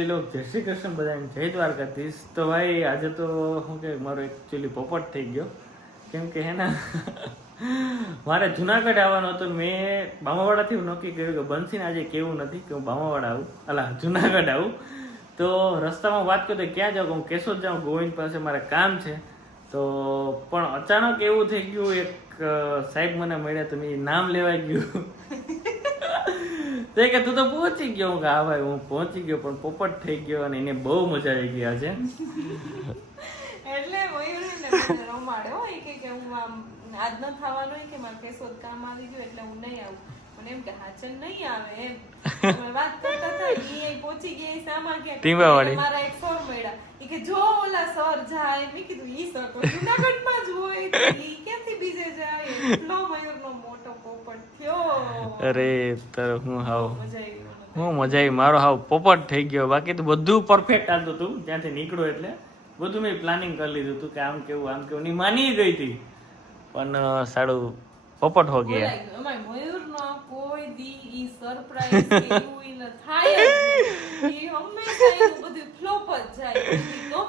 જય શ્રી કૃષ્ણ બધાને, જય દ્વારકાધીશ. તો ભાઈ આજે તો શું કે મારો એકચ્યુઅલી પોપટ થઈ ગયો, કેમ કે હે ને મારે જુનાગઢ આવવાનો હતો. મેં બામાવાડાથી નક્કી કર્યું કે બંસીને આજે કેવું નથી કે હું બામાવાડા આવું, જુનાગઢ આવું. તો રસ્તામાં વાત કરતો ક્યાં જાઉં, હું કેશોદ જાઉં, ગોવિંદ પાસે મારે કામ છે. તો પણ અચાનક એવું થઈ ગયું, એક સાહેબ મને મળ્યા તો મેં નામ લેવાઈ ગયું. તો કે તું તો પહોંચી ગયો. હું હા ભાઈ હું પહોંચી ગયો, પણ પોપટ થઈ ગયો અને એને બહુ મજા આવી ગયા છે. એટલે રમાડ્યો કે હું આમ આજ ન થવાનું કે મારે કેશોદ કામ આવી ગયું એટલે હું નહીં આવું. મને એમ કે હાચન નહીં આવે એમ વાત કરતા હતા. ઈ પહોંચી ગયા સામા ગયા મારા એક સર મળ્યા. ઈ કે જો ઓલા સર જાય. મેં કીધું ઈ સર તો જુનાગઢમાં જ હોય, ઈ ક્યાંથી બીજે જાય? એટલો મયુરનો મોટો પોપટ થયો. અરે તારે હું હાવ હું મજા આવી. મારો હાવ પોપટ થઈ ગયો. બાકી તો બધું પરફેક્ટ હાલતું હતું ત્યાંથી નીકળો એટલે બધું મેં પ્લાનિંગ કરી લીધું હતું કે આમ કેવું ની માની ગઈ હતી, પણ સાડું પોપટ હો ગયા. મયુરનો કોઈ દી ઈ સરપ્રાઈઝ કે એવું ઈ ન થાય જ નહીં. ઈ હંમેશા એવું બધું ફ્લોપ જ જાય.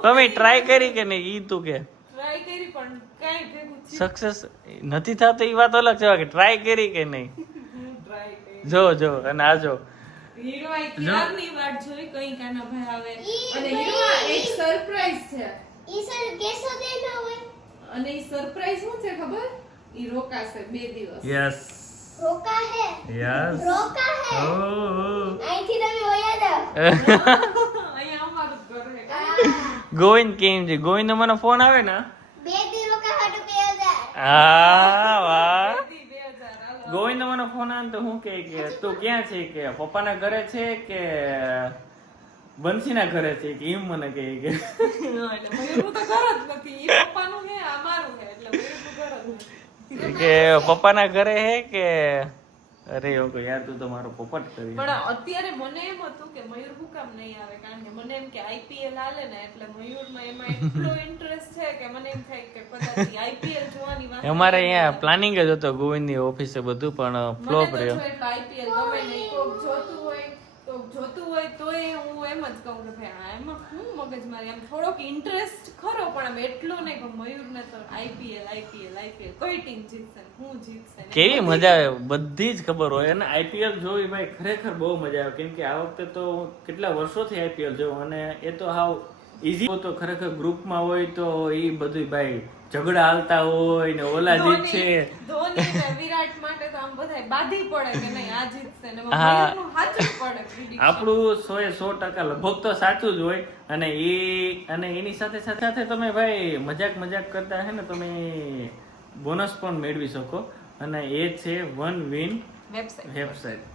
તમે ટ્રાય કરી કે નહીં? ઈ તું કે ટ્રાય કરી પણ કાઈ ભેગું સક્સેસ નથી થતો. ઈ વાત અલગ છે કે ટ્રાય કરી કે નહીં. ટ્રાય કરી જો અને આ જો હીરવાઈ ક્યારની વાટ જોઈ કઈ કાના ભાઈ આવે. અને હીરવા એક સરપ્રાઈઝ છે. ઈ સર કેસો દે ન હોય. અને ઈ સરપ્રાઈઝ શું છે ખબર? ઈ રોકાશે 2 દિવસ. યસ રોકા હે. યસ રોકા હે. ઓ અહીંથી તમે વયા જાવ. અહીંયા અમારું ઘર હે. ગોવિંદ કેમ છે? ગોવિંદ નો મને ફોન આવે ને 2 દી રોકા હાટુ 2000. હા વાહ. 2000 ગોવિંદ નો મને ફોન આવે તો હું કે તું ક્યાં છે, કે પપ્પાના ઘરે છે કે બંસીના ઘરે છે, કે એમ મને કહે કે એટલે મયુરનું તો ઘર જ નથી. ઈ પપ્પાનું હે આ મારું હે એટલે મયુરનું ઘર જ નથી. કે પપ્પાના ઘરે હે કે અરે એવું કે યાર તું તો મારો પોપટ કરી. પણ અત્યારે મને એમ હતું કે મયુર હું કામ નહીં આવે, કારણ કે મને એમ કે આઈપીએલ હાલે ને એટલે મયુરમાં એમાં એટલો ઇન્ટરેસ્ટ છે કે મને એમ થાય કે કદાચ આઈપીએલ જોવાની વાત. અમારે અહીંયા પ્લાનિંગ જ હતો ગોવિંદની ઓફિસે બધું, પણ ફ્લોપ રહ્યો. આઈપીએલ ગમે નહીં, કોક જોતું હોય તોય હું એમ જ કહું કે ભાઈ એમાં હું મગજ મારી. આમ થોડોક ઇન્ટરેસ્ટ ખરો પણ આમ એટલો નહીં કે મયુરને તો આઈપીએલ કઈ ટીમ જીતશે હું જીતશે કેવી મજા આવે બધી જ ખબર હોય. અને આઈપીએલ જોઈ ભાઈ ખરેખર બહુ મજા આવે, કેમ કે આ વખતે તો કેટલા વર્ષોથી આઈપીએલ જોઉં અને એ તો હાવ ઈઝી તો ખરેખર ગ્રુપમાં હોય તો એ બધું ભાઈ ઝઘડા હાલતા હોય ને ઓલા જીત છે. ધોની ને વિરાટ માટે તો આમ બધાય બાધી પડે કે નહીં આ જીતશે ને મયુરનું સાચું પડે prediction. આપણું 100% લગભગ તો સાચું જ હોય. અને એની સાથે તમે ભાઈ મજાક કરતા હે ને તમે બોનસ પણ મેળવી શકો, અને એ છે વન વિન વેબસાઇટ.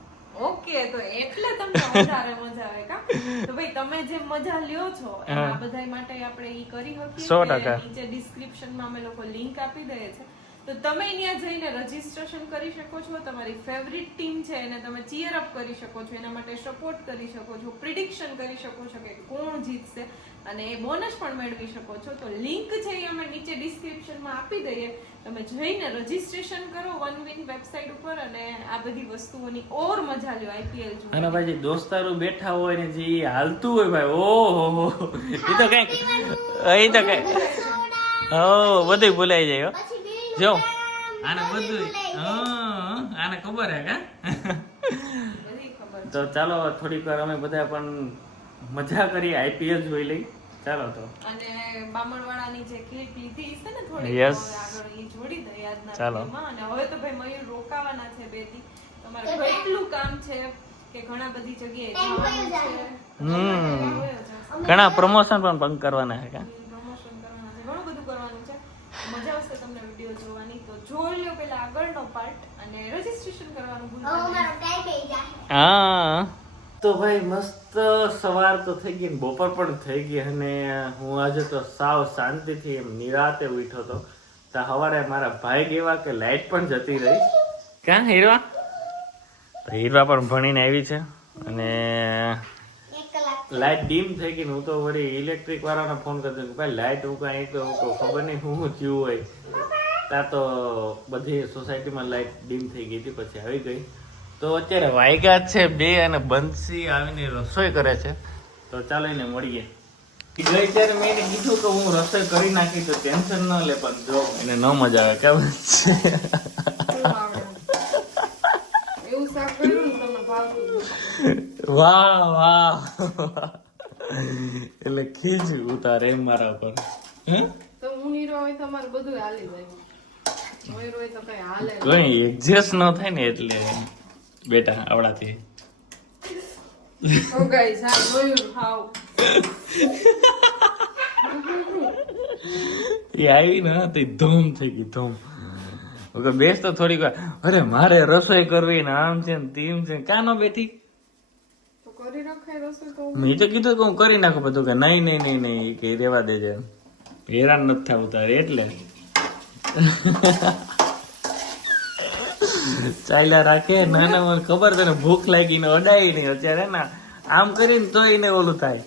ઓકે, તો એટલે તમને વધારે મજા આવે કા? તો ભાઈ તમે જે મજા લ્યો છો આ બધાય માટે આપણે ઈ કરી શકીએ 100%. નીચે ડિસ્ક્રિપ્શનમાં અમે લોકો લિંક આપી દઈએ છે, તો તમે ત્યાં જઈને રજીસ્ટ્રેશન કરી શકો છો. તમારી ફેવરિટ ટીમ છે એને તમે ચીયર અપ કરી શકો છો, એના માટે સપોર્ટ કરી શકો છો, પ્રિડિક્શન કરી શકો છો કે કોણ જીતશે, અને એ બોનસ પણ મેળવી શકો છો. તો લિંક છે એ અમે નીચે ડિસ્ક્રિપ્શનમાં આપી દઈએ. તમે જઈને રજીસ્ટ્રેશન કરો વનવિન વેબસાઇટ ઉપર અને આ બધી વસ્તુઓની ઓર મજા લ્યો આઈપીએલ જો. અને ભાઈ જે દોસ્તારો બેઠા હોય ને જે હાલતું હોય ભાઈ ઓહો એ તો કઈ બધું ભૂલાઈ જાય. જો આને બધું આને ખબર હે કા. તો ચાલો થોડીક વાર અમે બધા પણ મજા કરીએ, આઈપીએલ જોઈ લઈ. ચાલો તો અને બામણવાળાની જે ક્લિપ લીધી છે ને થોડી Yes. આગળ ઈ જોડી દઈએ આજના ચાલો. વિડીયોમાં. અને હવે તો ભાઈ મયુર રોકાવાના છે 2 દી. તમારે કેટલું કામ છે કે ઘણા બધી જગ્યાએ જવાનું છે. ઘણા પ્રમોશન પણ કરવાના છે કા. પ્રમોશન કરવાના છે, ઘણું બધું કરવાનું છે. મજા આવશે તમને વિડીયો જોવાની. તો જોઈ લો પેલા આગળનો પાર્ટ અને રજીસ્ટ્રેશન કરવાનું ભૂલતા નહીં. અમારો ટાઈમ થઈ જાય. હા તો ભાઈ મસ્ત સવાર તો થઈ ગઈ, બપોર પણ થઈ ગઈ, અને હું આજે તો સાવ શાંતિથી એમ નિરાતે ઉઠ્યો હતો. તો સવારે મારા ભાઈ કેવા કે લાઈટ પણ જતી રહી. ક્યાં હીરવા? તો હીરવા પણ ભણીને આવી છે અને 1 કલાક લાઈટ ડીમ થઈ ગઈ. હું તો વળી ઇલેક્ટ્રિક વાળાને ફોન કરતો કે ભાઈ લાઈટ હું કાંઈ તો ખબર નહીં શું થયું હોય. ત્યાં તો બધી સોસાયટીમાં લાઈટ ડીમ થઈ ગઈ હતી, પછી આવી ગઈ. તો અત્યારે વાગ્યા છે 2 અને બંસી આવીને રસોઈ કરે છે. તો ચાલો એને મળીએ. ગઈ ત્યારે મેં એને કીધું કે હું રસોઈ કરી નાખી તો ટેન્શન ન લે, પણ જો એને ન મજા આવે કેમ છે. એવું શાક કર્યું ને તમને ભાવતું. વાહ વાહ એટલે ખીજ ઉતારે એમ મારા ઉપર. હે તો હું નીરો હોય તો અમારે બધું હાલી જાય. મોયરો હોય તો કઈ હાલે નહીં. કઈ એડજસ્ટ ન થાય ને એટલે બેટા આવડાથી. ઓ ગાઈસ આ મોયર ખાવ. એ આવી ને તો ધૂમ થઈ ગઈ ધૂમ. ઓકે બેસ તો થોડીક વાર. અરે મારે રસોઈ કરવી ને આમ છે ને તેમ છે. કાનો બેઠી તો કરી રખાય રસોઈ તો. મેં તો કીધું કે હું કરી નાખું બધું કે નહીં નહીં નહીં નહીં કે રેવા દેજે. હેરાન નથી થવું તારે એટલે ચાલ્યા રાખે. ના ના મને ખબર તને ભૂખ લાગી ને અડાઈ નહીં અત્યારે ના આમ કરીને તો એને ઓલું થાય.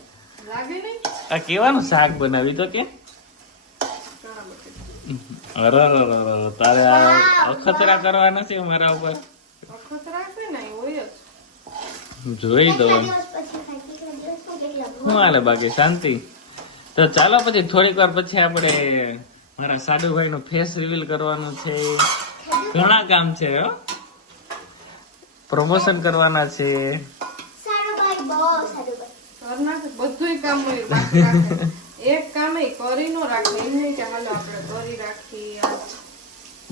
લાગે નહીં આ કેવાનું શાક બનાવી તો કે ઘણા બધા. અરે તારે આ અખતરા કરવાના છે મારા ઉપર. વખત રાખે ને એ હોય જ. જોઈ દો દિવસ પછી થાય. કેટલા દિવસમાં કેટલા શું હાલે બાકી શાંતિ. તો ચાલો પછી થોડીક વાર પછી આપણે મારા સાડુભાઈ નું ફેસ રિવીલ કરવાનું છે. ઘણા કામ છે હો. પ્રમોશન કરવાના છે. સારું ભાઈ, બહુ સારું ભાઈ. ઘર નાખે બધુંય કામ હોય બાકી રાખે. એક કામ કરી નો રાખે એમ નહીં કે હાલો આપણે કરી રાખીએ.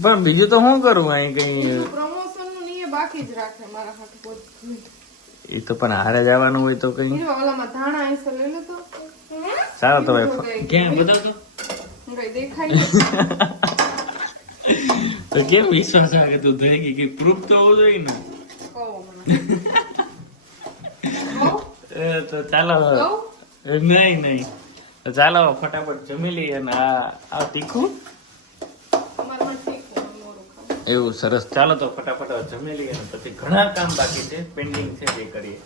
પણ બીજું તો શું કરું અહીં કઈ. પ્રમોશન નું નહીં એ બાકી જ રાખે મારા હાથ બધું. એ તો પણ હારે જવાનું હોય તો કઈ હીરો ઓલામાં ધાણા આઈસો લઈ લો તો. સારો તો ક્યાં બતાવતો હું કઈ દેખાય નહીં. તો કેમ વિશ્વાસ આવે કે તું ધરી ગઈ કઈ પ્રૂફ તો હોવું જોઈએ ને. કહો મને. કહો? તો ચાલો કહો? નહીં નહીં તો ચાલો ફટાફટ જમી લઈએ. અને આ તીખું અમારામાં તીખું અને મોરું ખાવું. એવું સરસ. ચાલો તો ફટાફટ હવે જમી લઈએ અને પછી ઘણા કામ બાકી છે પેન્ડિંગ છે એ કરીએ.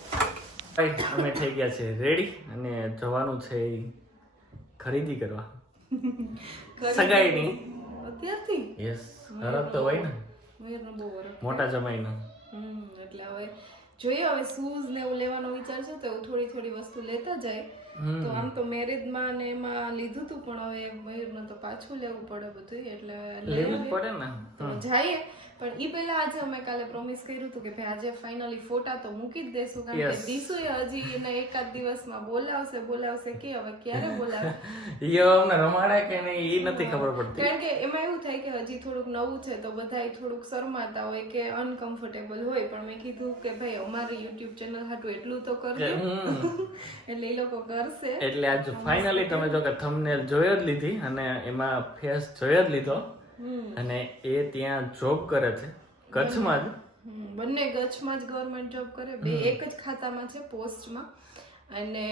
ભાઈ અમે થઈ ગયા છે રેડી અને જવાનું છે ખરીદી કરવા સગાઈની. અત્યારથી યસ હરખ તો હોય ને મયુરનો બહુ વરખ. મોટા જમાઈનો. એટલે હવે જોઈએ હવે શૂઝ ને એવું લેવાનો વિચાર છે તો એવું થોડી થોડી વસ્તુ લેતા જાય. તો આમ તો મેરેજમાં ને એમાં લીધું તું પણ હવે મયુરને તો પાછું લેવું પડે બધું એટલે લેવું જ પડે ને. તો જઈએ. પણ ઈ પહેલા આજે અમે કાલે પ્રોમિસ કર્યું હતું કે ભાઈ આજે ફાઇનલી ફોટા તો મૂકી જ દેશું કારણ કે દીસુએ હજી એને એકાદ દિવસમાં બોલાવશે કે હવે ક્યારે બોલાવે. ઈ અમને રમાડે કે નહીં ઈ નથી ખબર પડતી. કારણ કે એમાં એવું થાય કે હજી થોડુંક નવું છે તો બધા થોડુંક શરમાતા હોય કે અનકમ્ફર્ટેબલ હોય પણ મેં કીધું કે ભાઈ અમારી યુટ્યુબ ચેનલ હાટું એટલું તો કરજો એટલે એ લોકો કરશે. એટલે આજ ફાઇનલી તમે જો કે થંબનેલ જોયો જ લીધી અને એમાં ફેસ જોયો જ લીધો. અને એ ત્યાં જોબ કરે છે કચ્છમાં જ. બંને કચ્છમાં જ ગવર્મેન્ટ જોબ કરે. બે એક જ ખાતામાં છે પોસ્ટમાં અને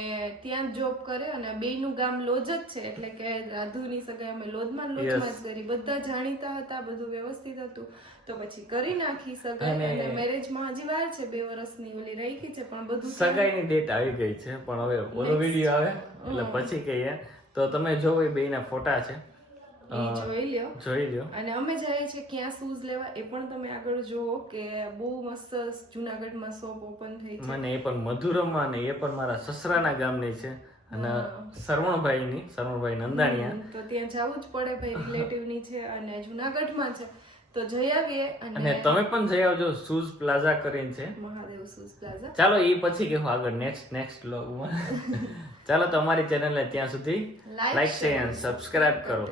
ત્યાં જ જોબ કરે અને બેયનું ગામ લોજ જ છે એટલે કે રાધુની સગાઈ અમે લોજમાં જ કરી. બધા જાણીતા હતા, બધું વ્યવસ્થિત હતું તો પછી કરી નાખી સગાઈ. અને મેરેજમાં હજી વાર છે 2 વર્ષની ઓલી રહી ગઈ છે પણ બધું સગાઈની ડેટ આવી ગઈ છે પણ હવે ઓલો વિડીયો આવે એટલે પછી કહીએ. તો તમે જોવો એ બેયના ફોટા છે જોઈ લ્યો. અને અમે જઈએ છીએ ક્યાં શૂઝ લેવા એ પણ તમે આગળ જોવો કે બહુ મસ્ત જુનાગઢમાં શોપ ઓપન થઈ છે. મને એ પણ મધુરમમાં ને એ પણ મારા સસરાના ગામની છે અને શરવણભાઈ નંદાણીયા. તો ત્યાં જવું જ પડે ભાઈ રિલેટિવની છે અને જુનાગઢમાં છે તો જઈ આવીએ. અને તમે પણ જઈ આવજો. શૂઝ પ્લાઝા કરીને છે મહાદેવ શૂઝ પ્લાઝા. ચાલો એ પછી કેવું આગળ નેક્સ્ટ વ્લોગમાં. ચાલો તમારી ચેનલને ત્યાં સુધી લાઈક શેર અને સબસ્ક્રાઇબ કરો.